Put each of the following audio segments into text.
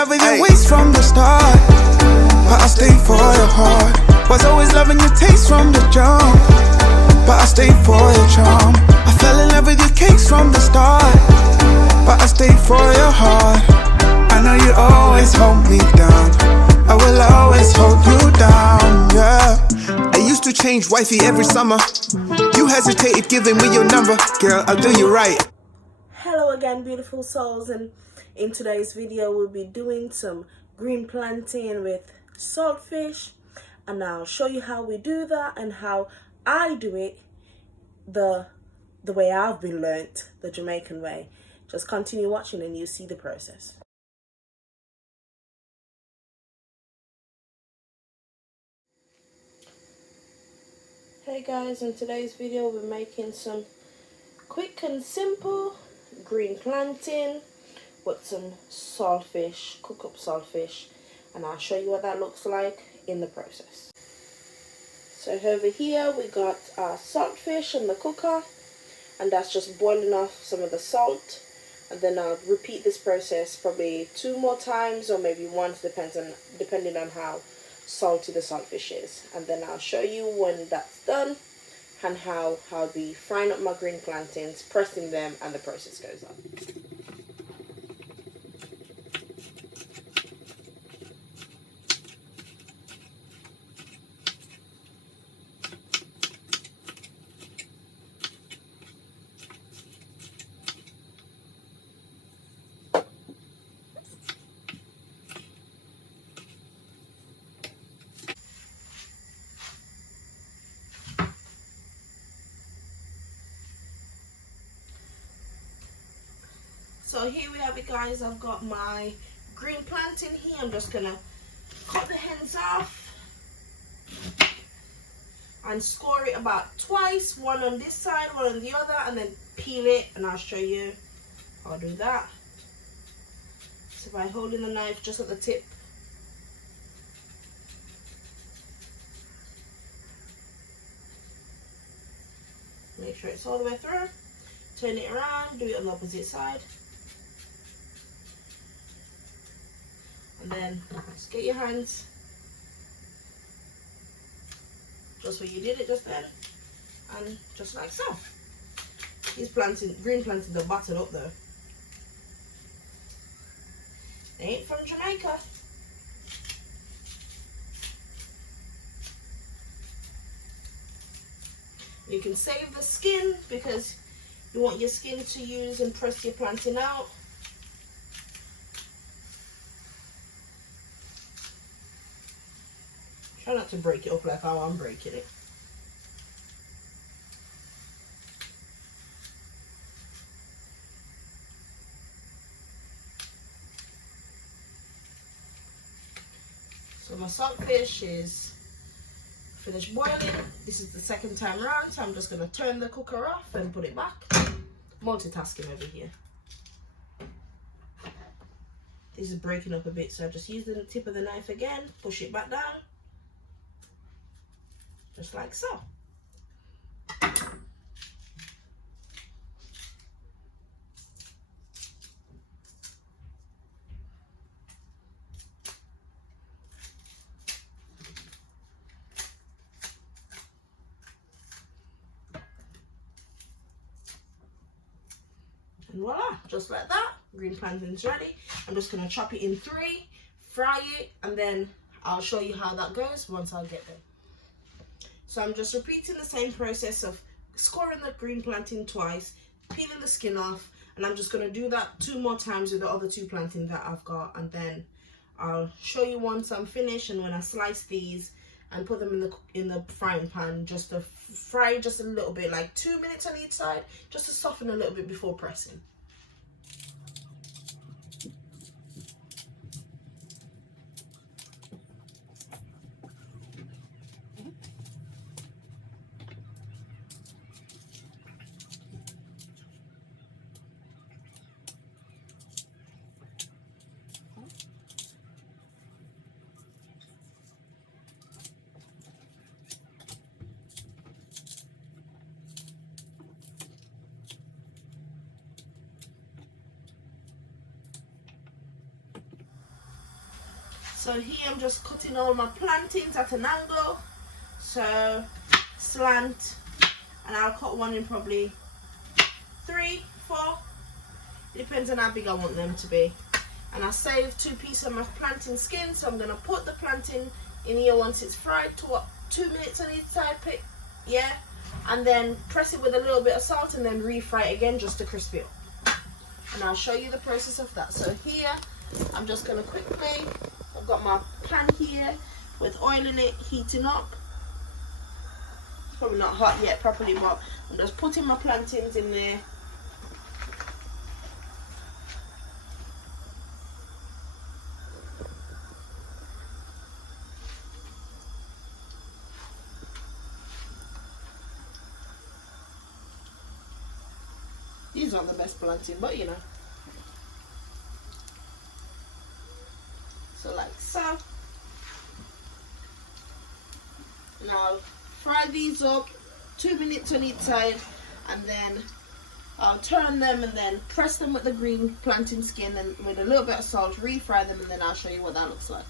love with your waist from the start, but I stayed for your heart. Was always loving your taste from the jump, but I stayed for your charm. I fell in love with your case from the start, but I stayed for your heart. I know you always hold me down, I will always hold you down, yeah. I used to change wifey every summer. You hesitated giving me your number. Girl, I'll do you right. Hello again, beautiful souls, and in today's video we'll be doing some green plantain with saltfish, and I'll show you how we do that and how I do it the way I've been learnt, the Jamaican way. Just continue watching and you see the process. Hey guys, in today's video we're making some quick and simple green plantain with some saltfish, cook up saltfish, and I'll show you what that looks like in the process. So over here we got our saltfish in the cooker, and that's just boiling off some of the salt, and then I'll repeat this process probably 2 more times or maybe once, depending on how salty the saltfish is, and then I'll show you when that's done and how I'll be frying up my green plantains, pressing them, and the process goes on. So here we have it, guys. I've got my green plantain here. I'm just gonna cut the ends off and score it about twice, one on this side, one on the other, and then peel it, and I'll show you how to do that. So by holding the knife just at the tip, make sure it's all the way through, turn it around, do it on the opposite side. And then just get your hands just where you did it just then, and just like so. These green plantains are battered up though. They ain't from Jamaica. You can save the skin because you want your skin to use and press your plantain out. Try not to break it up like how I'm breaking it. So my saltfish is finished boiling. This is the second time around, so I'm just going to turn the cooker off and put it back. Multitasking over here. This is breaking up a bit, so I just use the tip of the knife again, push it back down. Just like so. And voila, just like that, green plantain's ready. I'm just going to chop it in 3, fry it, and then I'll show you how that goes once I get there. So I'm just repeating the same process of scoring the green plantain twice, peeling the skin off, and I'm just going to do that 2 more times with the other 2 plantains that I've got, and then I'll show you once I'm finished and when I slice these and put them in the frying pan, just to fry just a little bit, like 2 minutes on each side, just to soften a little bit before pressing. So here I'm just cutting all my plantains at an angle, so slant, and I'll cut one in probably 3, 4, depends on how big I want them to be. And I saved 2 pieces of my plantain skin, so I'm going to put the plantain in here once it's fried to 2 minutes on each side, yeah, and then press it with a little bit of salt and then refry it again just to crisp it up. And I'll show you the process of that. So here I'm just going to quickly, I've got my pan here with oil in it heating up. It's probably not hot yet properly, but I'm just putting my plantains in there. These aren't the best plantain, but you know. So like so. Now fry these up 2 minutes on each side, and then I'll turn them and then press them with the green plantain skin and with a little bit of salt, refry them, and then I'll show you what that looks like.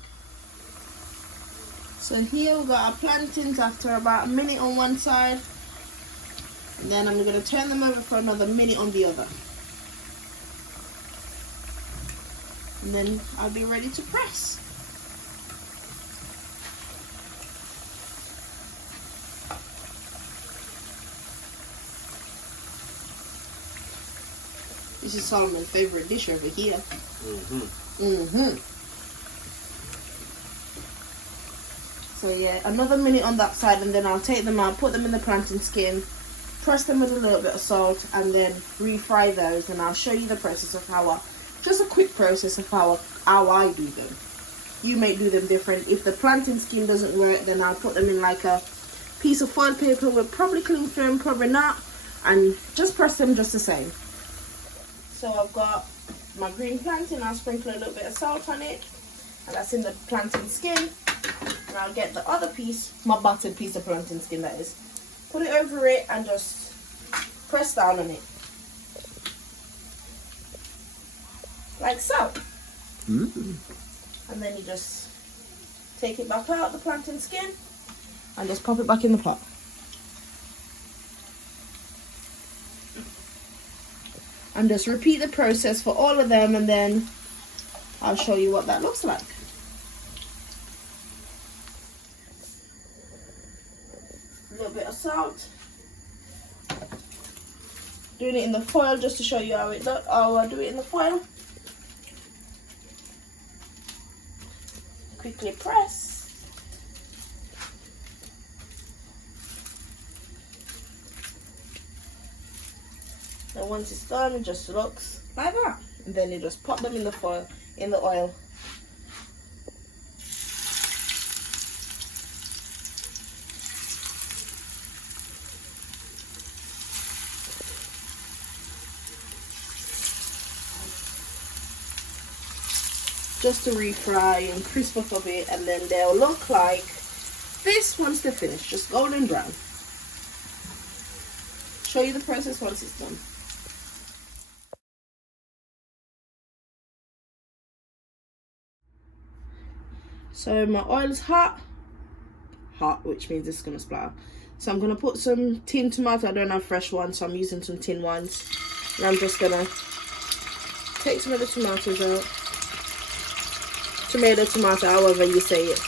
So here we've got our plantains after about a minute on one side. And then I'm going to turn them over for another minute on the other. And then I'll be ready to press. This is Solomon's favorite dish over here. So yeah, another minute on that side, and then I'll take them out, put them in the plantain skin, press them with a little bit of salt, and then refry those. And I'll show you the process of just a quick process of how I do them. You may do them different. If the plantain skin doesn't work, then I'll put them in like a piece of foil paper with probably cling film, probably not, and just press them just the same. So I've got my green plantain, I'll sprinkle a little bit of salt on it, and that's in the plantain skin. And I'll get the other piece, my battered piece of plantain skin that is, put it over it and just press down on it. Like so. And then you just take it back out, the plantain skin, and just pop it back in the pot. And just repeat the process for all of them, and then I'll show you what that looks like. A little bit of salt. Doing it in the foil just to show you how I do it in the foil. Quickly press. And once it's done, it just looks like that. And then you just pop them in the foil, in the oil. Just to refry and crisp up a bit, and then they'll look like this once they're finished, just golden brown. Show you the process once it's done. So my oil is hot, which means it's gonna splatter. So I'm gonna put some tin tomato. I don't have fresh ones, so I'm using some tin ones. And I'm just gonna take some of the tomatoes out. Tomato, however you say it.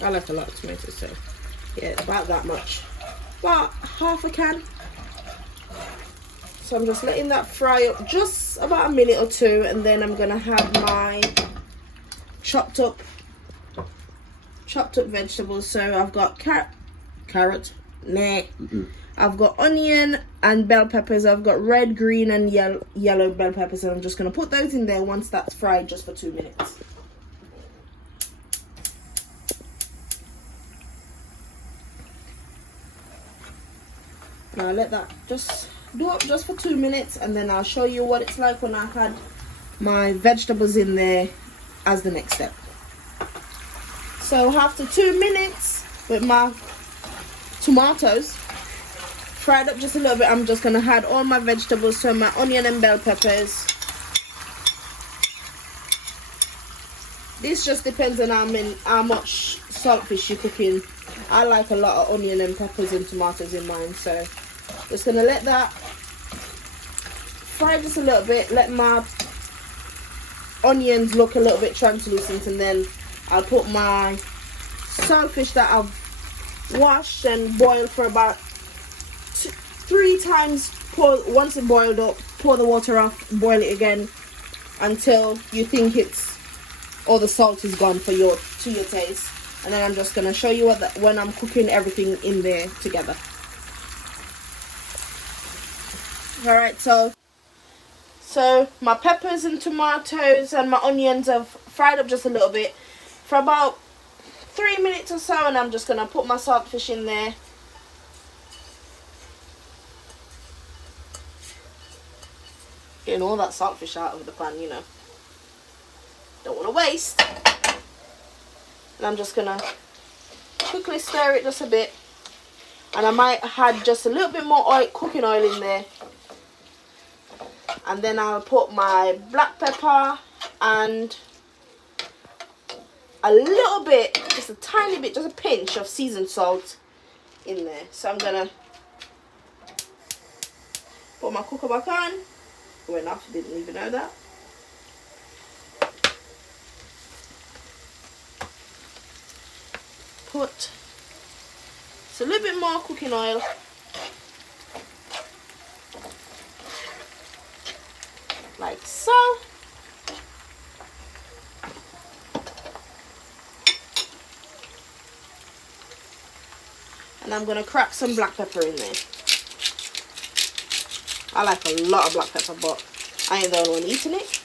I like a lot of tomatoes, so yeah, about that much. About half a can. So I'm just letting that fry up just about a minute or two, and then I'm gonna have my chopped up vegetables. So I've got carrot, I've got onion and bell peppers. I've got red, green and yellow bell peppers, and I'm just gonna put those in there once that's fried, just for 2 minutes. Now let that just do up just for 2 minutes, and then I'll show you what it's like when I had my vegetables in there as the next step. So after 2 minutes with my tomatoes fried up just a little bit, I'm just gonna add all my vegetables, so my onion and bell peppers. This just depends on how much saltfish you're cooking. I like a lot of onion and peppers and tomatoes in mine, so just gonna let that fry just a little bit, let my onions look a little bit translucent, and then I'll put my saltfish that I've washed and boiled for about 3 times. Once it boiled up, pour the water off, boil it again until you think all the salt is gone to your taste. And then I'm just gonna show you when I'm cooking everything in there together. All right, so my peppers and tomatoes and my onions have fried up just a little bit for about 3 minutes or so, and I'm just gonna put my saltfish in there. Getting all that saltfish out of the pan, you know. Don't want to waste. And I'm just gonna quickly stir it just a bit, and I might add just a little bit more oil, cooking oil in there, and then I'll put my black pepper and a little bit, just a tiny bit, just a pinch of seasoned salt in there. So I'm gonna put my cooker back on. Went off, didn't even know that. Put a little bit more cooking oil. Like so. And I'm gonna crack some black pepper in there. I like a lot of black pepper, but I ain't the only one eating it.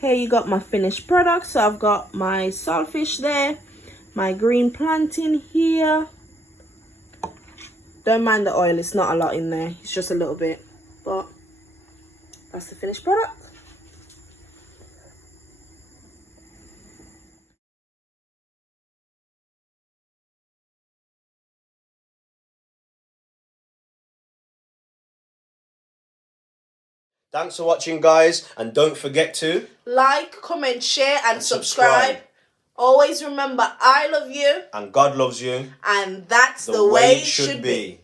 Here you got my finished product. So I've got my saltfish there, my green plantain here. Don't mind the oil, it's not a lot in there, it's just a little bit, but that's the finished product. Thanks for watching, guys, and don't forget to like, comment, share and subscribe. Always remember, I love you and God loves you, and that's the way it should be.